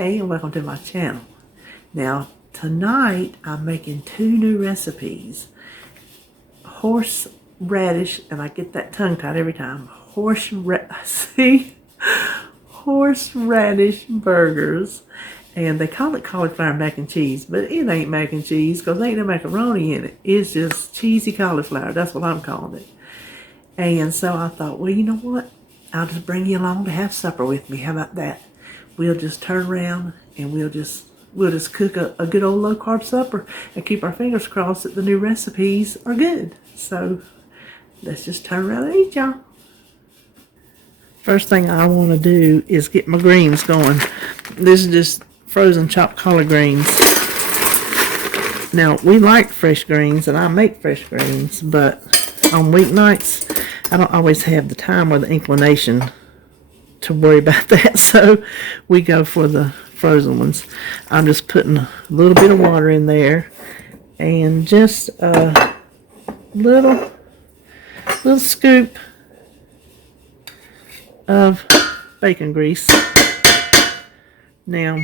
Hey, and welcome to my channel. Now, tonight I'm making 2 new recipes. Horseradish, and I get that tongue tied every time. Horseradish burgers. And they call it cauliflower mac and cheese, but it ain't mac and cheese because there ain't no macaroni in it. It's just cheesy cauliflower. That's what I'm calling it. And so I thought, well, you know what? I'll just bring you along to have supper with me. How about that? We'll just turn around and we'll just cook a good old low carb supper and keep our fingers crossed that the new recipes are good. So let's just turn around and eat, y'all. First thing I want to do is get my greens going. This is just frozen chopped collard greens. Now, we like fresh greens, and I make fresh greens, but on weeknights, I don't always have the time or the inclination to worry about that, so we go for the frozen ones. I'm just putting a little bit of water in there, and just a little scoop of bacon grease. Now,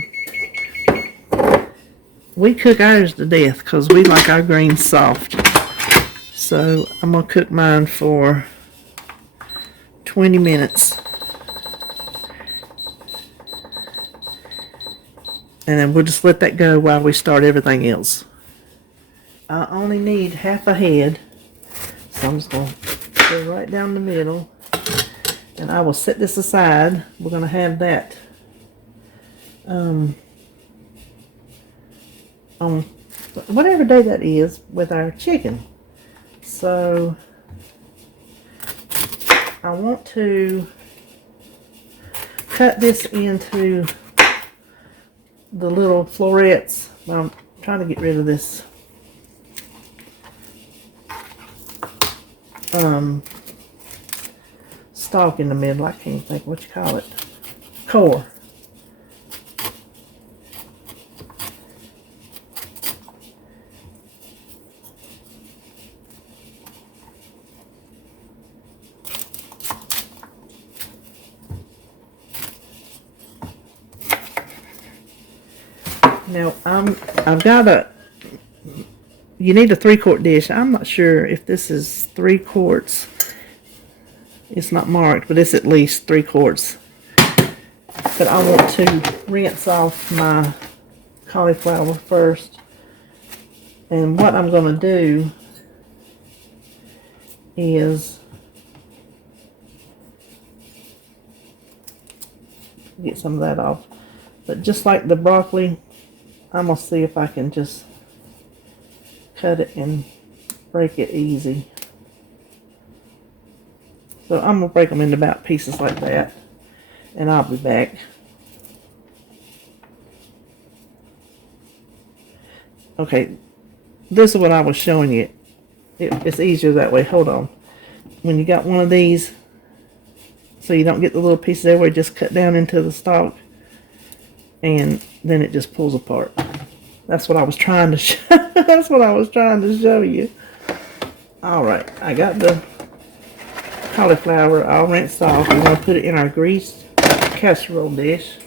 we cook ours to death because we like our greens soft. So I'm going to cook mine for 20 minutes. And then we'll just let that go while we start everything else. I only need half a head. So I'm just going to go right down the middle. And I will set this aside. We're going to have that on whatever day that is with our chicken. So I want to cut this into the little florets. I'm trying to get rid of this stalk in the middle. I can't think what you call it. Core. Now, I've got you need a 3-quart dish. I'm not sure if this is 3 quarts. It's not marked, but it's at least 3 quarts. But I want to rinse off my cauliflower first. And what I'm going to do is get some of that off. But just like the broccoli, I'm going to see if I can just cut it and break it easy. So I'm going to break them into about pieces like that. And I'll be back. Okay, this is what I was showing you. It's easier that way. Hold on. When you got one of these, so you don't get the little pieces everywhere, just cut down into the stalk. And then it just pulls apart. That's what I was trying to show. That's what I was trying to show you. All right, I got the cauliflower all rinsed off. I'm going to put it in our greased casserole dish.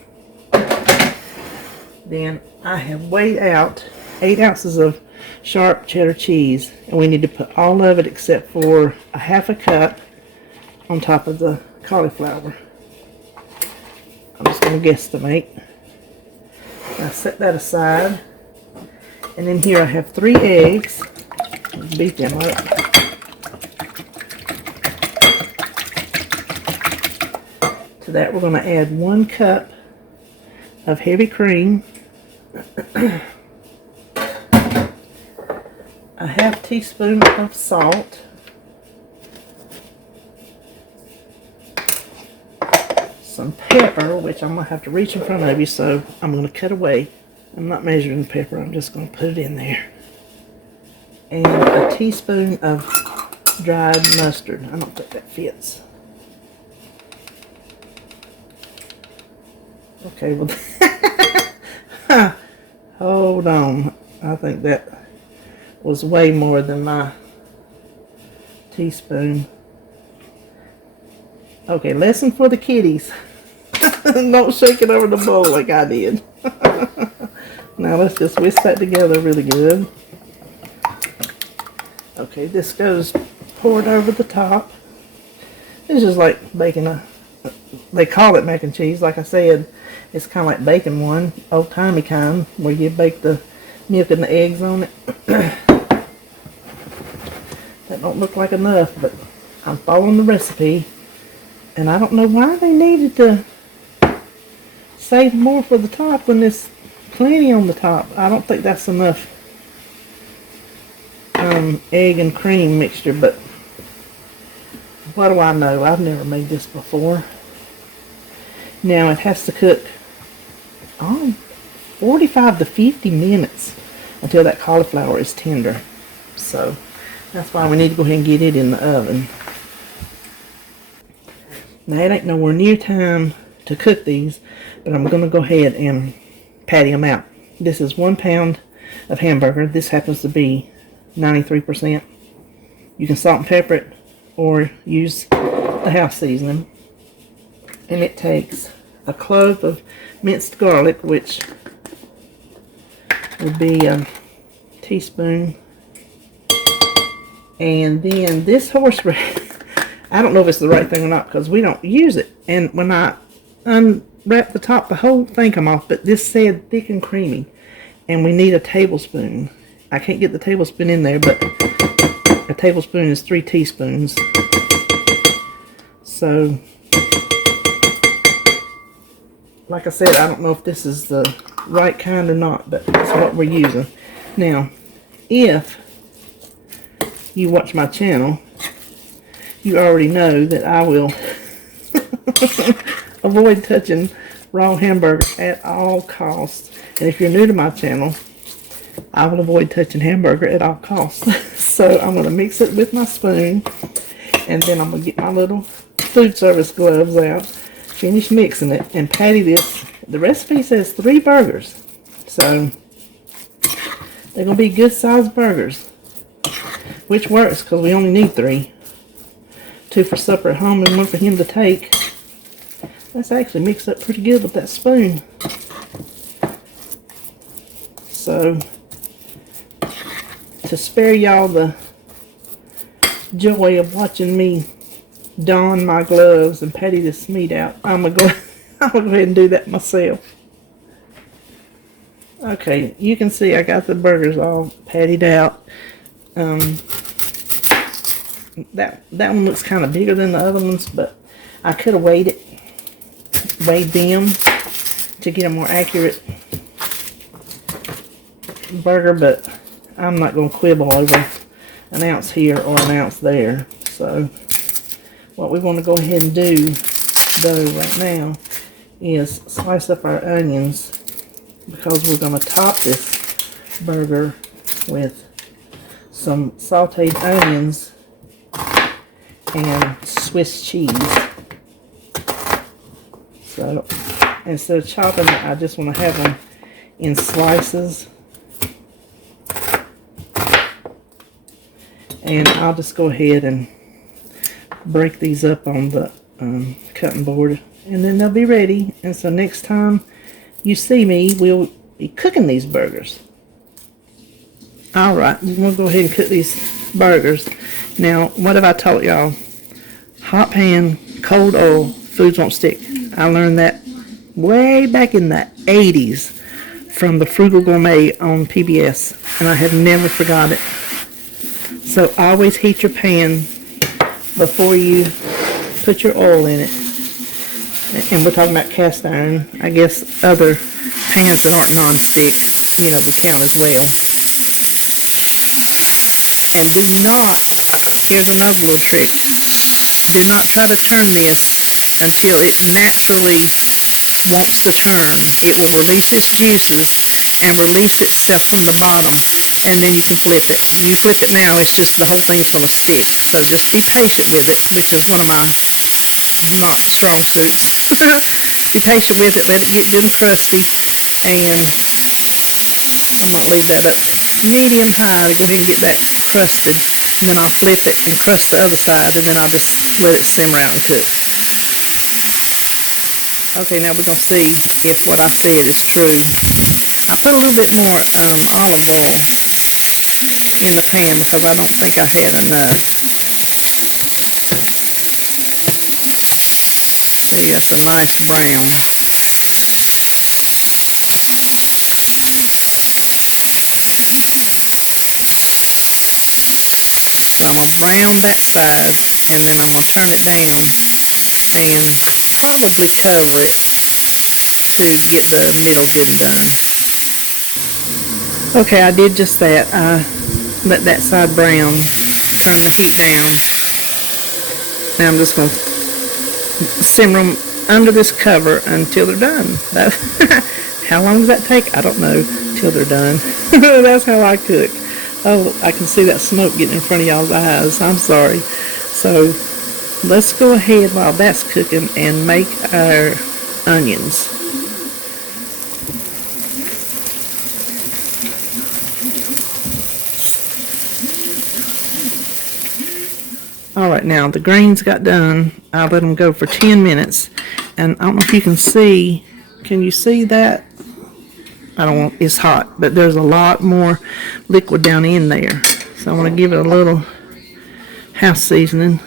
Then I have weighed out 8 ounces of sharp cheddar cheese, and we need to put all of it except for a half a cup on top of the cauliflower. I'm just going to guesstimate. I set that aside, and in here I have 3 eggs. Let's beat them up. To that we're going to add 1 cup of heavy cream, a half teaspoon of salt, some pepper, which I'm going to have to reach in front of you, so I'm going to cut away. I'm not measuring the pepper, I'm just going to put it in there. And a teaspoon of dried mustard. I don't think that fits. Okay, well, hold on. I think that was way more than my teaspoon. Okay, lesson for the kiddies. Don't shake it over the bowl like I did. Now let's just whisk that together really good. Okay, this goes poured over the top. It's just like baking they call it mac and cheese. Like I said, it's kind of like baking one, old-timey kind, where you bake the milk and the eggs on it. That don't look like enough, but I'm following the recipe. And I don't know why they needed to save more for the top when there's plenty on the top. I don't think that's enough egg and cream mixture, but what do I know? I've never made this before. Now it has to cook 45 to 50 minutes until that cauliflower is tender. So that's why we need to go ahead and get it in the oven. Now it ain't nowhere near time to cook these, but I'm going to go ahead and patty them out. This is 1 pound of hamburger. This happens to be 93%. You can salt and pepper it or use the house seasoning. And it takes a clove of minced garlic, which would be a teaspoon. And then this horseradish, I don't know if it's the right thing or not because we don't use it. And when I unwrap the top, the whole thing come off, but this said thick and creamy. And we need a tablespoon. I can't get the tablespoon in there, but a tablespoon is 3 teaspoons. So, like I said, I don't know if this is the right kind or not, but that's what we're using. Now, if you watch my channel, you already know that I will avoid touching raw hamburger at all costs. And if you're new to my channel, I will avoid touching hamburger at all costs. So I'm going to mix it with my spoon, and then I'm going to get my little food service gloves out, finish mixing it, and patty this. The recipe says 3 burgers. So they're going to be good sized burgers, which works because we only need 3. 2 for supper at home and 1 for him to take. That's actually mixed up pretty good with that spoon. So, to spare y'all the joy of watching me don my gloves and patty this meat out, I'm gonna go ahead and do that myself. Okay, you can see I got the burgers all patted out. That one looks kind of bigger than the other ones, but I could have weighed them to get a more accurate burger, but I'm not going to quibble over an ounce here or an ounce there. So what we want to go ahead and do though right now is slice up our onions, because we're going to top this burger with some sauteed onions and Swiss cheese. So instead of chopping it, I just want to have them in slices. And I'll just go ahead and break these up on the cutting board, and then they'll be ready. And so next time you see me, we'll be cooking these burgers. Alright, we're going to go ahead and cook these burgers. Now, what have I taught y'all? Hot pan, cold oil, foods won't stick. I learned that way back in the 80s from the Frugal Gourmet on PBS, and I have never forgot it. So always heat your pan before you put your oil in it. And we're talking about cast iron. I guess other pans that aren't non-stick, you know, would count as well. And do not, here's another little trick, do not try to turn this until it naturally wants to turn. It will release its juices and release itself from the bottom, and then you can flip it. You flip it now, it's just the whole thing's going to stick. So just be patient with it, which is one of my not strong suits. Be patient with it, let it get good and crusty, and I'm going to leave that up medium high to go ahead and get that crusted. And then I'll flip it and crust the other side, and then I'll just let it simmer out and cook. Okay, now we're going to see if what I said is true. I put a little bit more olive oil in the pan because I don't think I had enough. See, that's a nice brown. So I'm going to brown that side, and then I'm going to turn it down and probably cover it to get the middle good and done. Okay, I did just that. I let that side brown, turn the heat down. Now I'm just going to simmer them under this cover until they're done. How long does that take? I don't know. Till they're done. That's how I cook. Oh, I can see that smoke getting in front of y'all's eyes. I'm sorry. So let's go ahead while that's cooking and make our onions. Alright, now the greens got done. I let them go for 10 minutes. And I don't know if you can see. Can you see that? I don't want, it's hot, but there's a lot more liquid down in there. So I'm going to give it a little house seasoning.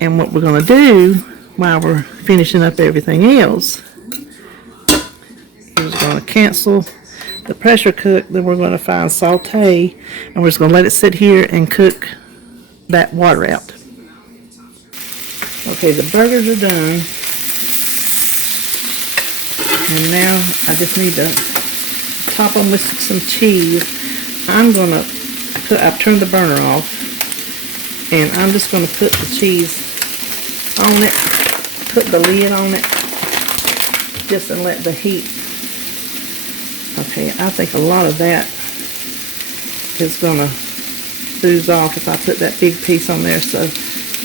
And what we're going to do while we're finishing up everything else is going to cancel the pressure cook. Then we're going to find saute, and we're just going to let it sit here and cook that water out. Okay, the burgers are done. And now I just need to top them with some cheese. I've turned the burner off, and I'm just going to put the cheese on it, put the lid on it, just and let the heat. Okay, I think a lot of that is going to ooze off if I put that big piece on there, so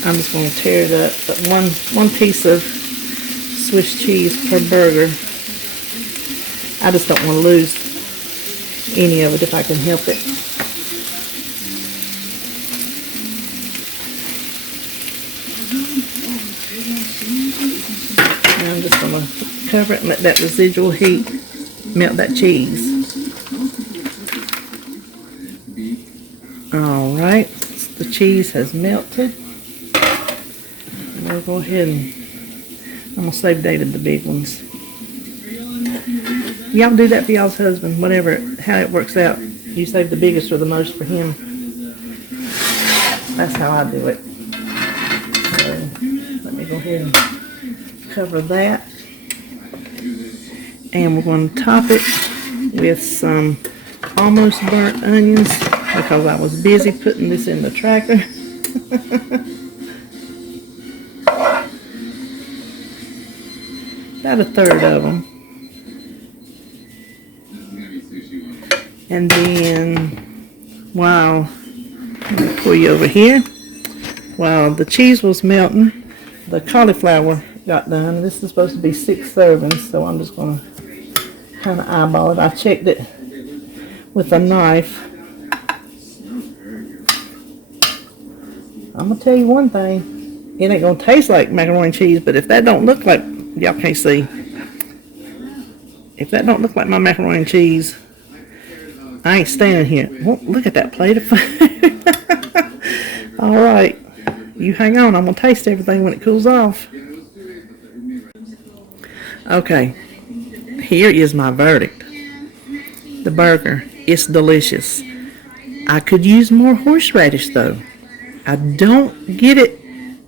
I'm just going to tear it up. But one piece of Swiss cheese per burger. I just don't want to lose any of it if I can help it. Now I'm just going to cover it and let that residual heat melt that cheese. Alright, the cheese has melted. And we'll go ahead and I'm going to save dated the big ones. Y'all do that for y'all's husband, whatever, how it works out. You save the biggest or the most for him. That's how I do it. So, let me go ahead and cover that. And we're going to top it with some almost burnt onions because I was busy putting this in the tracker. About a third of them. And then, while, let me pull you over here, while the cheese was melting, the cauliflower got done. This is supposed to be 6 servings, so I'm just going to kind of eyeball it. I checked it with a knife. I'm going to tell you one thing. It ain't going to taste like macaroni and cheese, but if that don't look like, y'all can't see, if that don't look like my macaroni and cheese, I ain't standing here. Oh, look at that plate of food. Alright. You hang on. I'm going to taste everything when it cools off. Okay. Here is my verdict. The burger. It's delicious. I could use more horseradish though. I don't get it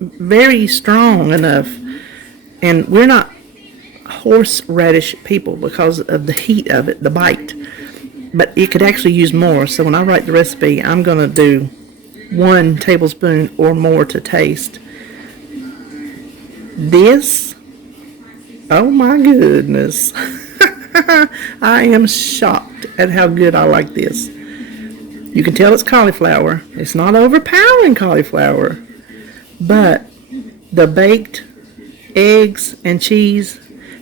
very strong enough. And we're not horseradish people because of the heat of it, the bite. But it could actually use more. So when I write the recipe, I'm going to do 1 tablespoon or more to taste. This, oh my goodness. I am shocked at how good I like this. You can tell it's cauliflower. It's not overpowering cauliflower. But the baked eggs and cheese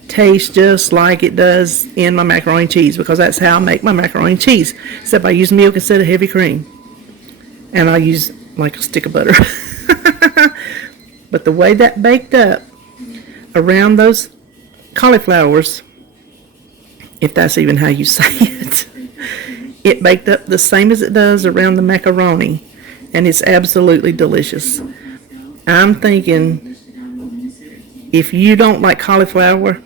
taste just like it does in my macaroni and cheese, because that's how I make my macaroni and cheese, except I use milk instead of heavy cream, and I use like a stick of butter. But the way that baked up, around those cauliflowers, if that's even how you say it. It baked up the same as it does around the macaroni, and it's absolutely delicious. I'm thinking, if you don't like cauliflower,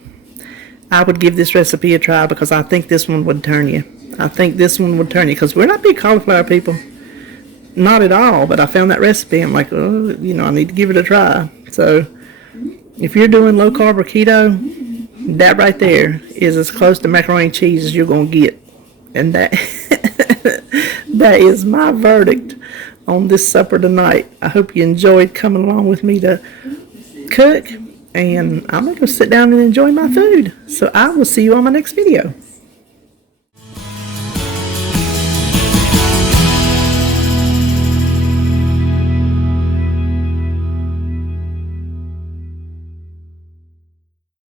I would give this recipe a try, because I think this one would turn you. I think this one would turn you, because we're not big cauliflower people. Not at all, but I found that recipe. I'm like, oh, I need to give it a try. So if you're doing low carb or keto, that right there is as close to macaroni and cheese as you're going to get. And that that is my verdict on this supper tonight. I hope you enjoyed coming along with me to cook, and I'm going to go sit down and enjoy my food. So I will see you on my next video.